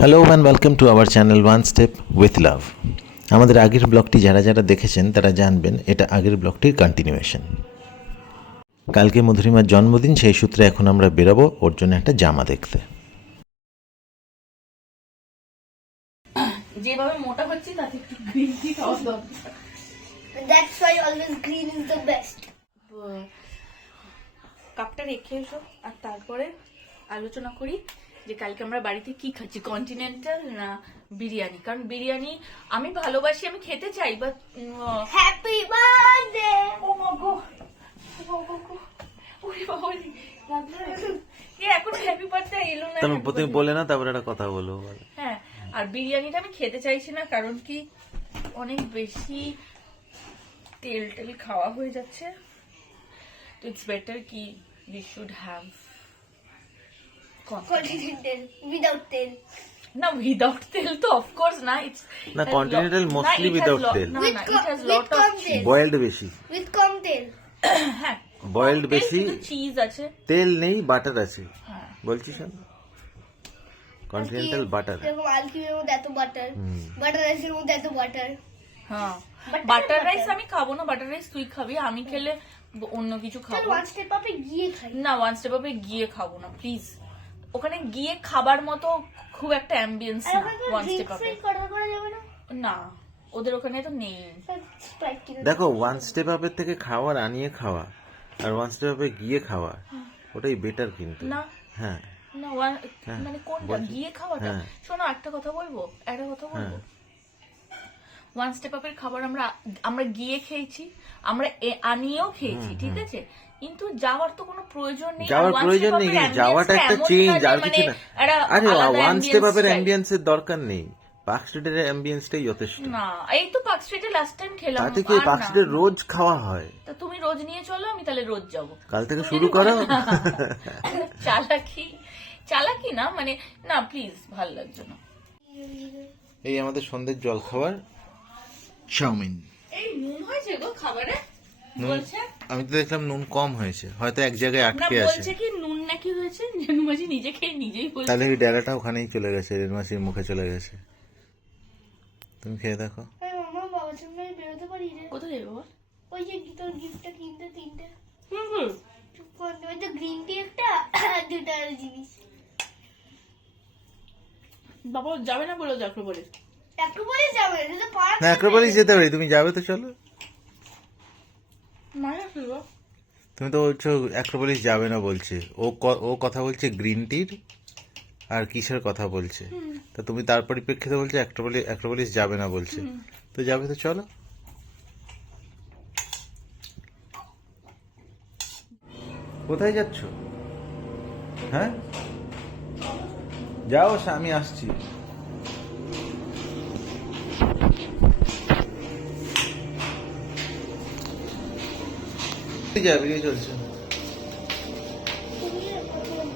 Hello and welcome to our channel one step with love. আমাদের আগের ব্লগটি যারা যারা দেখেছেন তারা জানবেন এটা আগের ব্লগটির কন্টিনিউয়েশন। কালকে মধুরিমার জন্মদিন, সেই সূত্রে এখন আমরা বেরোবো ওর জন্য একটা জামা দেখতে। যেভাবে মোটা হচ্ছে তাতে একটু গ্রিন টি খাওয়া দরকার। That's why always green is the best. কাপটা রেখে এসো আর তারপরে আলোচনা করি যে কালকে আমরা বাড়িতে কি খাচ্ছি, কন্টিনেন্টাল না বিরিয়ানি। কারণ বিরিয়ানি আমি ভালোবাসি, আমি খেতে চাই, বাট Happy birthday! ও মা গো, এখন হ্যাপি বার্থডে এলো না। তুমি বলে না, তারপরে একটা কথা বলবো। হ্যাঁ, আর বিরিয়ানিটা আমি খেতে চাইছি না, কারণ কি অনেক বেশি তেল টেল খাওয়া হয়ে যাচ্ছে। তো ইটস বেটার কি we should have Continental without tail. না উইদাউট তেল তো অফকোর্স না, ইটস না, continental mostly without তেল। With it has lot with of cum tail. Boiled বেশি, With cum tail. হ্যাঁ বয়েলড বেশি, চিজ আছে। তেল নেই, বাটার আছে। হ্যাঁ, বলছিস কন্টিনেন্টাল বাটার। যেরকম আলকিমের মধ্যে এত বাটার, বাটার রাইসের মধ্যে এত বাটার। হ্যাঁ বাটার রাইস আমি খাবো না, বাটার রাইস তুই খাবি, আমি খেলে অন্য কিছু চল খাবো। ওয়ান স্টেপ আপে গিয়ে খাই। না, ওয়ান স্টেপ আপে গিয়ে খাবো না প্লিজ। ওখানে গিয়ে খাবার মতো খুব একটা অ্যাম্বিয়েন্স আর না ওখানে তো ওয়ান ড্রিঙ্ক স্টেপ আপে। ফ্রি অর্ডার করা যাবে না? না, ওদের ওখানে তো নেই। স্প্রাইট কিনে দেখো, ওয়ান স্টেপ আপের থেকে খাওয়ার আনিয়ে খাওয়া আর ওয়ান স্টেপ আপে গিয়ে খাওয়া ওটাই বেটার কিন্তু। না হ্যাঁ, না হ্যাঁ, মানে কোনটা বলছি। গিয়ে খাওয়াটা? হ্যাঁ। শোনো, একটা কথা বলবো। হ্যাঁ। ওয়ান স্টেপ আপের খাবার আমরা গিয়ে খেয়েছি, আমরা আনিয়েও খেয়েছি, ঠিক আছে, কিন্তু যাওয়ার তো কোনো প্রয়োজন নেই। যাওয়ার আর One প্রয়োজন Step নেই, Up এর কিন্তু যাওয়াটা ambience একটা এমন চেঞ্জ, না যে আর কিছু মানে না। একটা আরে আলাদা ওয়ান স্টেপ ambience আপের চাই। অ্যাম্বিয়েন্সের দরকার নেই, পার্ক স্ট্রিটের অ্যাম্বিয়েন্সটাই যথেষ্ট। না, এই তো পার্ক স্ট্রিটে লাস্ট টাইম খেলাম। তাতে কি আর পার্ক না। স্ট্রিটে রোজ খাওয়া হয়? তা তুমি রোজ নিয়ে চলো, আমি তাহলে রোজ যাবো। কাল থেকে শুরু করো। চালাকি না, মানে না প্লিজ, ভাল লাগছে না। এই আমাদের সন্ধ্যের জল খাবার চাউমিন। এই নুন হয়েছে গো খাবারে বলছে। আমি তো দেখলাম নুন কম হয়েছে, হয়তো এক জায়গায় না, আটকে আছে। বলছে কি নুন নাকি হয়েছে, রেনুমাঝি নিজে খেয়ে নিজেই বলছে। তাহলে ওই ডেলাটা ওখানেই চলে গেছে, রেনমাসির মুখে চলে গেছে। তুমি খেয়ে দেখো। আরে মামা, বাবার সঙ্গে আমি বেরোতে পারি রে। কোথায় যাবে বাবা? ওই যে তোর গিফটটা কিনতে তিনটে। হুম, চুপ কর, ওই তো গ্রিন টি একটা আর দুটো আর জিনিস। বাবা যাবে না বলে দেখো বলে। একটু বলে যাবে, এটা তো পার্ক। না, অ্যাক্রোপলিস যেতে পারি, তুমি যাবে তো চলো। মায়া ফিরবো। তুমি তো বলছো অ্যাক্রোপলিস যাবে না বলছে, ও কথা বলছে গ্রিন টির আর কিসের কথা বলছে। তা তুমি তার পরিপ্রেক্ষিতে বলছো অ্যাক্রোপলিস যাবে না বলছে, তো যাবে তো চলো। কোথায় যাচ্ছ? হ্যাঁ, যাও, আমি আসছি। যাবে চলছে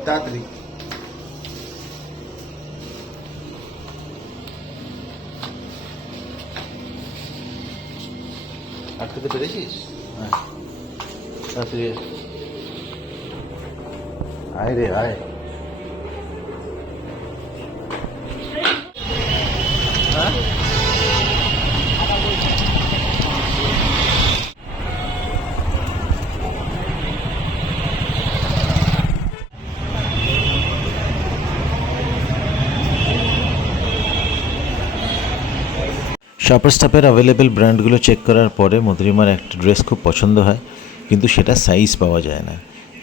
তাড়াতাড়ি। আটকাতে পেরেছিস? হ্যাঁ, তাড়াতাড়ি আয় রে আয়। হ্যাঁ, শপার স্টপের অ্যাভেলেবেল ব্র্যান্ডগুলো চেক করার পরে মধুরিমার একটা ড্রেস খুব পছন্দ হয়, কিন্তু সেটা সাইজ পাওয়া যায় না।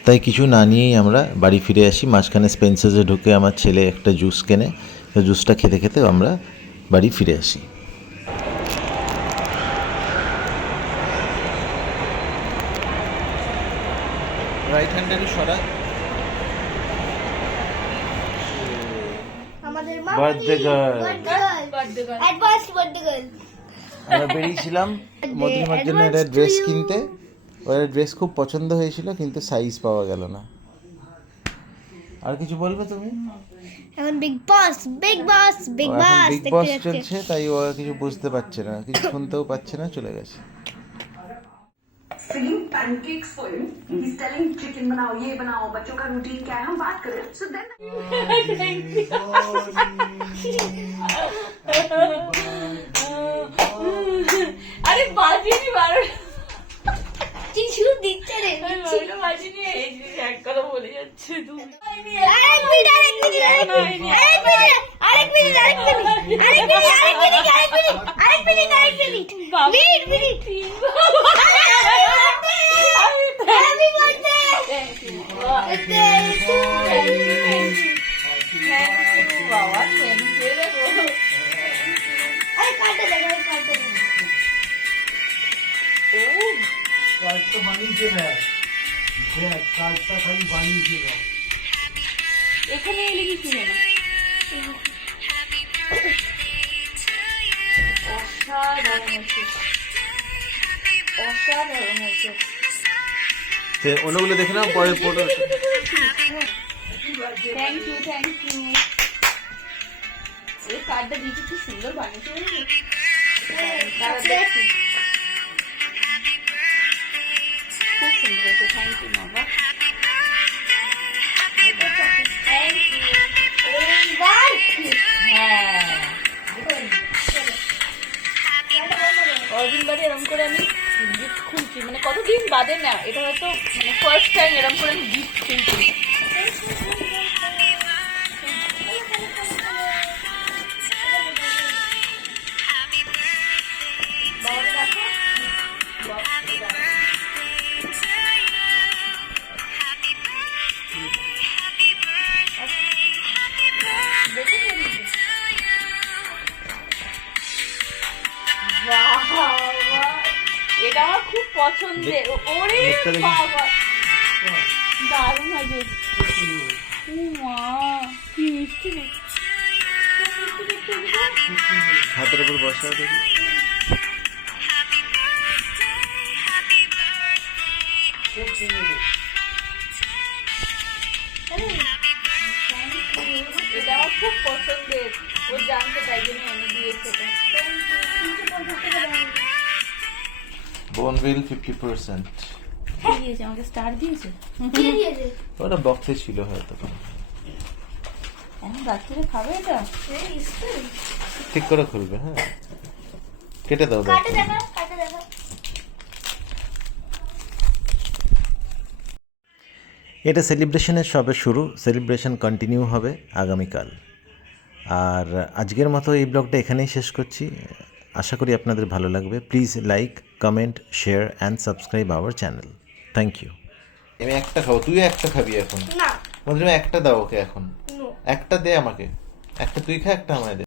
তাই কিছু না নিয়েই আমরা বাড়ি ফিরে আসি। মাঝখানে স্পেন্সার্সে ঢুকে আমার ছেলে একটা জুস কেনে, তো জুসটা খেতে খেতে আমরা বাড়ি ফিরে আসি। রাইট হ্যান্ডের সরা। আমাদের Birthday girl. Birthday girl. Advance birthday girl. আমরা বেরিয়েছিলাম মধুরিমার জন্য একটা ড্রেস কিনতে। ওর ড্রেস খুব পছন্দ হয়েছিল, কিন্তু সাইজ পাওয়া গেল না। আর কিছু বলবে তুমি? এখন বিগ বস বিগ বস বিগ ও এখন বস বিগ বস চলছে, তাই ও আর কিছু বুঝতে পারছে না, কিছু শুনতেও পাচ্ছে না, চলে গেছে। Singing pancakes for him. He's telling chicken बनाओ, ये बनाओ, बच्चों का रूटीन क्या है, हम बात करें. So then আরে বাজিনি বারো টিস্যু দিচ্ছে রে বাজিনি এই জিনিস এক কথা বলে যাচ্ছে তুমি আরেক মিনিট হ্যাপি বার্থডে বাবা থ্যাংক ইউ আরে কাটে দাও कार्ड तो बानिয়ে দেয় দেখ কার্ডটা খালি বানিয়ে দাও এখানে এলে কি শুনে না অসাধারণ হয়েছে অন্যগুলো দেখে নাও পরে ফটো। থ্যাংক ইউ এই কার্ডটা দিয়েছি কি সুন্দর বানিয়েছে খুব সুন্দর হয়েছে থ্যাংক ইউ বাবা কদিন বাদে এরকম করে আমি গিফট খুলছি মানে কতদিন বাদে না এটা হয়তো মানে ফার্স্ট টাইম এরকম করে আমি গিফট খুলছি এটা আমার খুব পছন্দের ওরে বাবা দারুণ হয়েছে মা কি মিষ্টি হাতের উপর বসা দেখি। এটা আমার খুব পছন্দের ও জানতে তাই জন্য এনে দিয়েছে বোনভিল 50%। দিয়েছে আমাকে স্টার দিয়েছে ওটা বক্সে ছিল হয়তো। এখন রাত্রে খাবে এটা ঠিক করে খুলবে। হ্যাঁ কেটে দাও কাটে দেখা এটা সেলিব্রেশনের সবে শুরু, সেলিব্রেশন কন্টিনিউ হবে আগামীকাল। আর আজকের মতো এই ব্লগটা এখানেই শেষ করছি। আশা করি আপনাদের ভালো লাগবে। Please like, comment, share and subscribe our channel. Thank you. আমি একটা খাবো, তুই একটা খাবি এখন। না মধুরিমা একটা দাও ওকে এখন, নো একটা দে আমাকে, একটা তুই খা একটা আমায় দে।